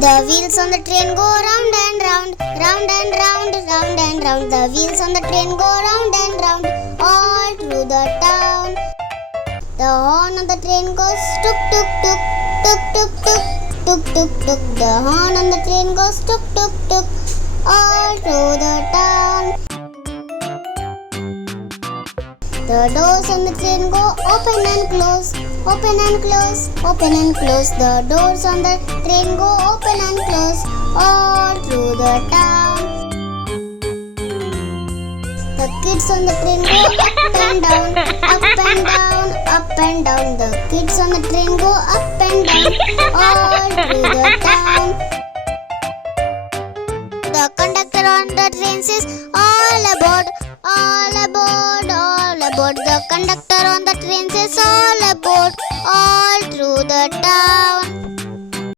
The wheels on the train go round and round, round and round, round and round. The wheels on the train go round and round, all through the town. The horn on the train goes tuk tuk tuk, tuk tuk tuk, tuk tuk tuk. The horn on the train goes tuk tuk tuk, all through the town. The doors on the train go open and close, open and close, open and close. The doors on the train go open and close, all through the town. The kids on the train go up and down, up and down, up and down. The kids on the train go up and down, all through the town. The conductor on the train says, all aboard, all aboard, all aboard. The conductor on the train says, all